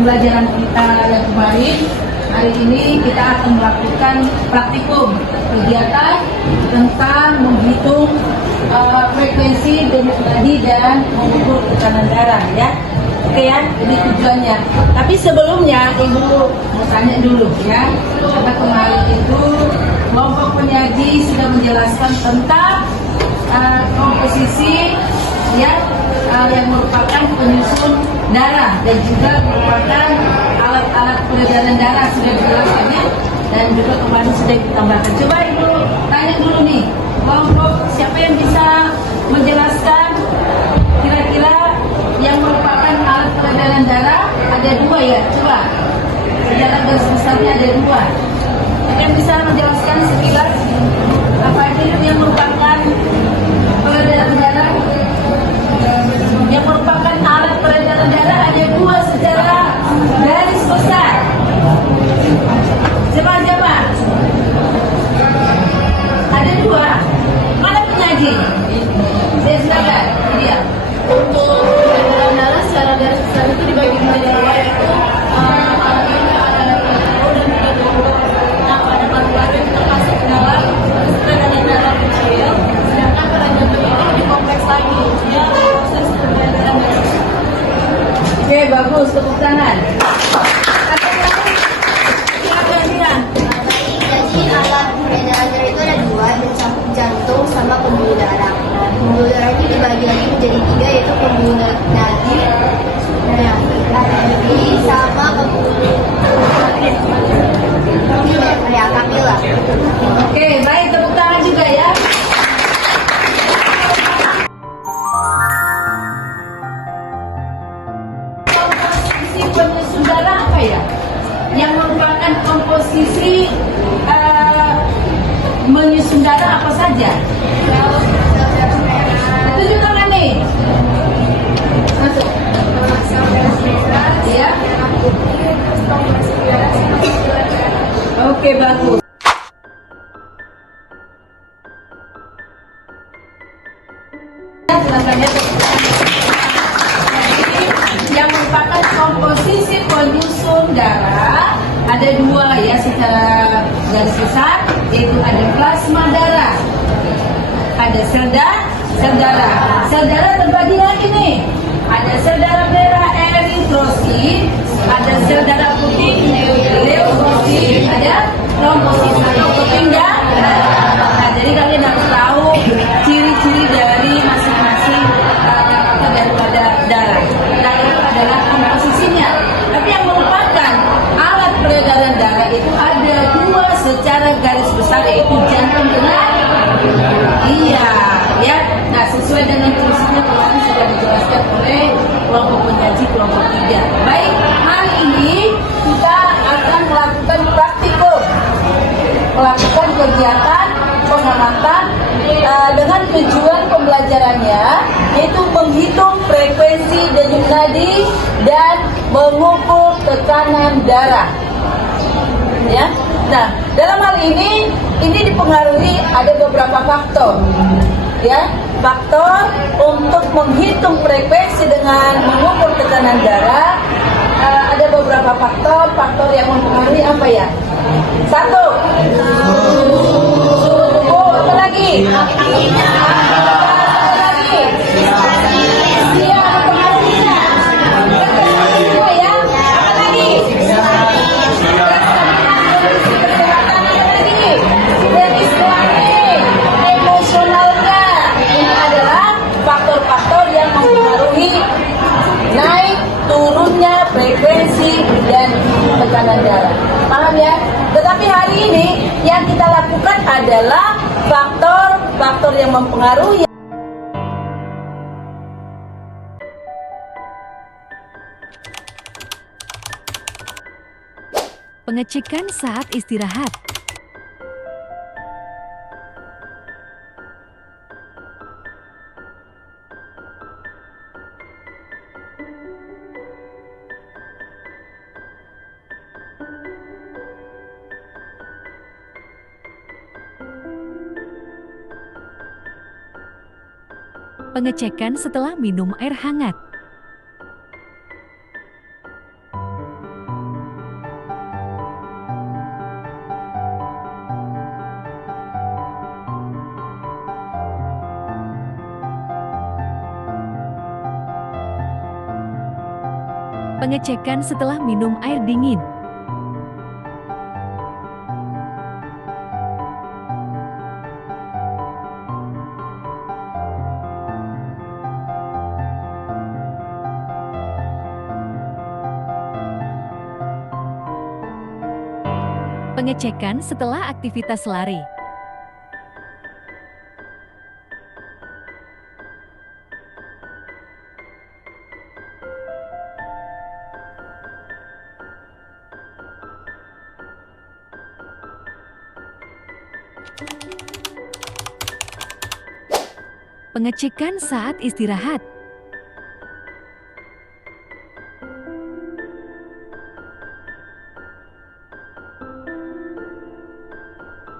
pembelajaran kita yang kemarin, hari ini kita akan melakukan praktikum kegiatan tentang menghitung frekuensi denyut nadi dan mengukur tekanan darah, ya. Oke ya, ini tujuannya. Tapi sebelumnya Ibu mau tanya dulu ya, karena kemarin itu kelompok penyaji sudah menjelaskan tentang komposisi ya yang merupakan penyusun darah dan juga merupakan alat-alat peredaran darah sudah dijelaskannya, dan juga kemarin sudah ditambahkan. Coba Ibu tanya dulu nih, kelompok siapa yang bisa menjelaskan kira-kira yang merupakan alat peredaran darah? Ada dua ya, coba secara garis besarnya ada dua. Yang bisa menjelaskan sekilas apa aja yang merupakan peredaran darah? Yang merupakan alat peredaran darah ada dua secara garis besar. Coba. Ada dua. Mana penyaji? Saya silakan. Dia. Untuk peredaran darah secara garis besar itu dibagi menjadi dua, yaitu alat ini ada paru dan juga tubuh. Nah, pada paru-paru itu termasuk ke dalam peredaran darah kecil, sedangkan pada jantung ini lebih kompleks lagi. Ya, proses peredaran darah. Oke, bagus, tepuk tangan. Jadi alat peredaran darah itu ada dua, mencakup jantung sama pembuluh darah. Pembuluh darah ini dibagi lagi menjadi tiga, yaitu pembuluh nadi, sama pembuluh kapila. Oke, baik, tepuk tangan juga ya. Komposisi penyusun darah apa ya? Yang merupakan komposisi menyusun darah apa saja? Tunjuk tangan nih. Masuk. Ya. Oke, bagus. Yang merupakan komposisi penyusun darah ada dua ya secara garis besar, yaitu ada plasma darah, ada sel darah. Sel darah terbagi lagi nih, ada sel darah merah eritrosit, ada sel darah putih leukosit, ada trombosit atau kepinggang. Nah, jadi kalian harus tahu ciri-ciri dari masing-masing daripada darah. Nah, itu adalah komposisinya. Tapi yang merupakan alat peredaran darah itu ada dua secara garis besar, yaitu jantung dengan iya, ya. Nah, sesuai dengan fungsinya kemarin sudah dijelaskan oleh kelompok penyaji kelompok 3. Baik, hari ini kita akan melakukan praktikum, melakukan kegiatan pengamatan dengan tujuan pembelajarannya yaitu menghitung frekuensi denyut nadi dan mengukur tekanan darah. Ya. Nah, dalam hal ini dipengaruhi ada beberapa faktor. Ya, faktor untuk menghitung frekuensi dengan mengukur tekanan darah ada beberapa faktor yang mempengaruhi apa ya? Satu, suhu tubuh. Apa lagi? Naik turunnya frekuensi dan tekanan darah. Paham ya? Tetapi hari ini yang kita lakukan adalah faktor-faktor yang mempengaruhi. Pengecekan saat istirahat. Pengecekan setelah minum air hangat. Pengecekan setelah minum air dingin. Pengecekan setelah aktivitas lari. Pengecekan saat istirahat.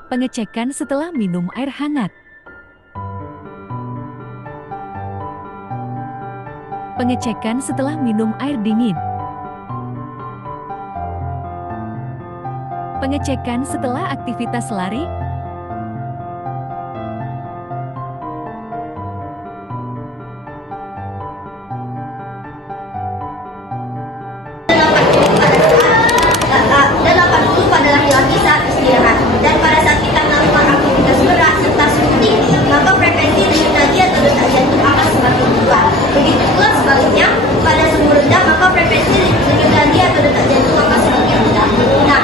Pengecekan setelah minum air hangat. Pengecekan setelah minum air dingin. Pengecekan setelah aktivitas lari. Dan 80 pada laki-laki saat istirahat. Dan pada saat kita melakukan aktivitas berat serta suntik, maka frekuensi denyut nadi atau detak jantung akan semakin kuat. Begitu pula sebaliknya, pada suhu rendah maka frekuensi denyut nadi atau detak jantung akan semakin rendah. Nah,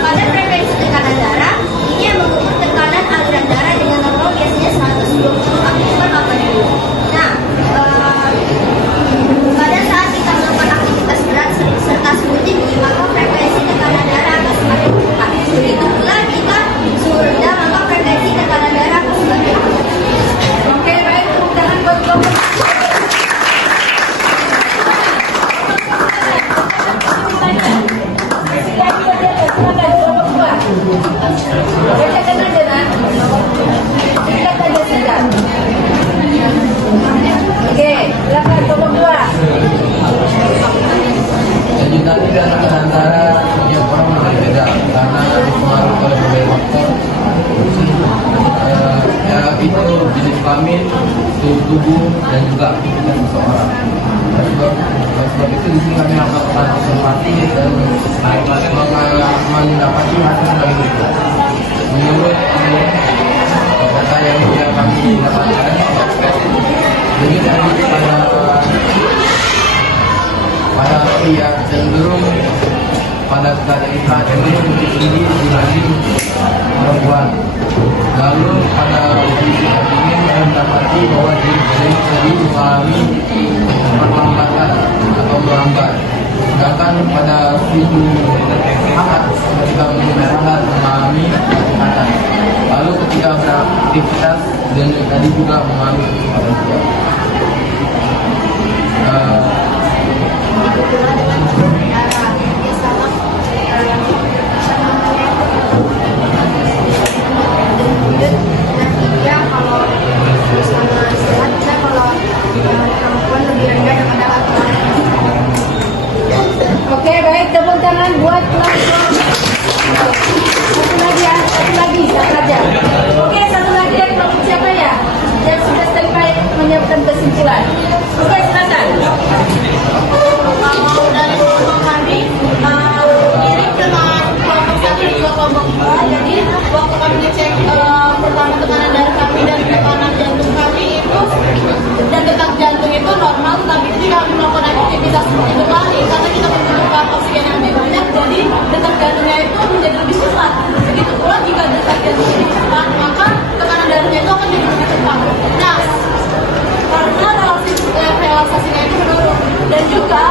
pada frekuensi tekanan darah, ini yang mengukur tekanan aliran darah dengan normal biasanya 120 per 80. Nah, pada saat kita melakukan aktivitas berat serta suhu tinggi, maka frekuensi tekanan darah akan semakin cepat. Begitu pula jika suhu rendah, maka frekuensi tekanan darah akan semakin lambat. Oke, baik, tepuk tangan buat kelompok. Silakan kelompok 2. Bacakan aja, Nak. Silakan aja, silakan. Oke, silakan kelompok 2. Denyut nadi dan tekanan darah setiap orang berbeda karena dipengaruhi oleh berbagai faktor, yaitu jenis kelamin, suhu tubuh, dan juga aktivitas seseorang. Oleh sebab itu di sini kami melakukan observasi dan mendapati hasil sebagai berikut. Menurut data yang sudah kami dapatkan, denyut nadi pada pria cenderung pada keadaan istirahat cenderung lebih tinggi dibanding perempuan. Lalu pada kondisi dingin kami mendapati bahwa jenis tadi mengalami perlambatan atau melambat. Sedangkan pada suhu hangat ketika minum air hangat mengalami peningkatan. Lalu ketika beraktivitas dan tadi juga mengalami peningkatan juga. Oke, baik, tepuk tangan buat kelompok. Satu lagi ya, satu aja. Oke, satu lagi ya, kelompok siapa ya? Yang sudah standby menyiapkan kesimpulan. Oke, silakan. Kalau dari kelompok kami mirip dengan kelompok 1 dan juga kelompok 2. Jadi waktu kami ngecek pertama tekanan darah kami dan tekanan jantung kami itu dan detak jantung itu normal, tapi ketika kami melakukan aktivitas seperti berlari karena kita membutuhkan oksigen yang lebih banyak, jadi detak jantungnya itu menjadi lebih cepat. Begitu pula jika detak jantung lebih cepat, maka tekanan darahnya itu akan jadi lebih cepat. Nah, karena relaksasinya itu menurun. Dan juga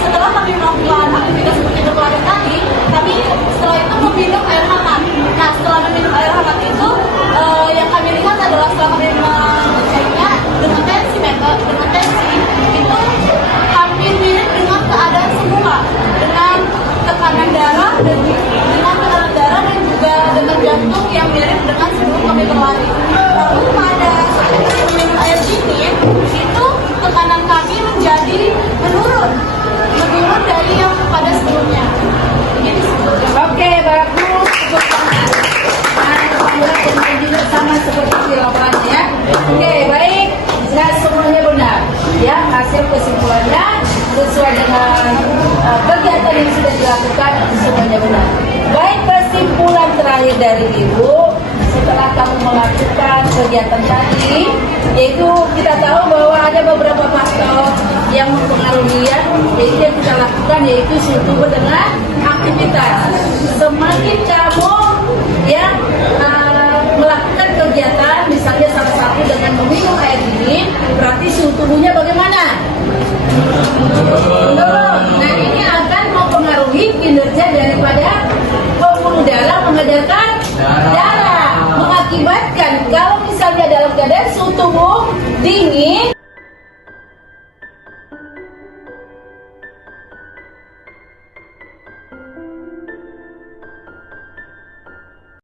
setelah kami melakukan aktivitas seperti berlari tadi, kami setelah itu meminum air hangat. Nah, setelah meminum air hangat itu yang kami lihat adalah setelah kami mengeceknya dengan tensi itu hampir mirip dengan keadaan semula, dengan tekanan darah dan juga detak jantung yang mirip dengan sebelum kami berlari. Lalu pada saat kami meminum air dingin itu tekanan kami menjadi menurun dari yang pada sebelumnya. Begitu sebelumnya. Oke, bagus. Tepuk tangan. Dan juga sama seperti jawabannya ya. Oke, baik. Nah, semuanya benar. Ya, hasil kesimpulannya sesuai dengan yang sudah dilakukan semuanya benar. Baik, kesimpulan terakhir dari Ibu, setelah kamu melakukan kegiatan tadi, yaitu kita tahu bahwa ada beberapa faktor yang mempengaruhi ya, yaitu yang kita lakukan yaitu suhu tubuh dengan aktivitas. Semakin kamu yang melakukan kegiatan, misalnya salah satu dengan meminum air dingin, berarti suhu tubuhnya bagaimana? Menurun. Nah, ini akan mempengaruhi kinerja daripada pembuluh darah mengedarkan darah, mengakibatkan kalau misalnya dalam keadaan suhu tubuh dingin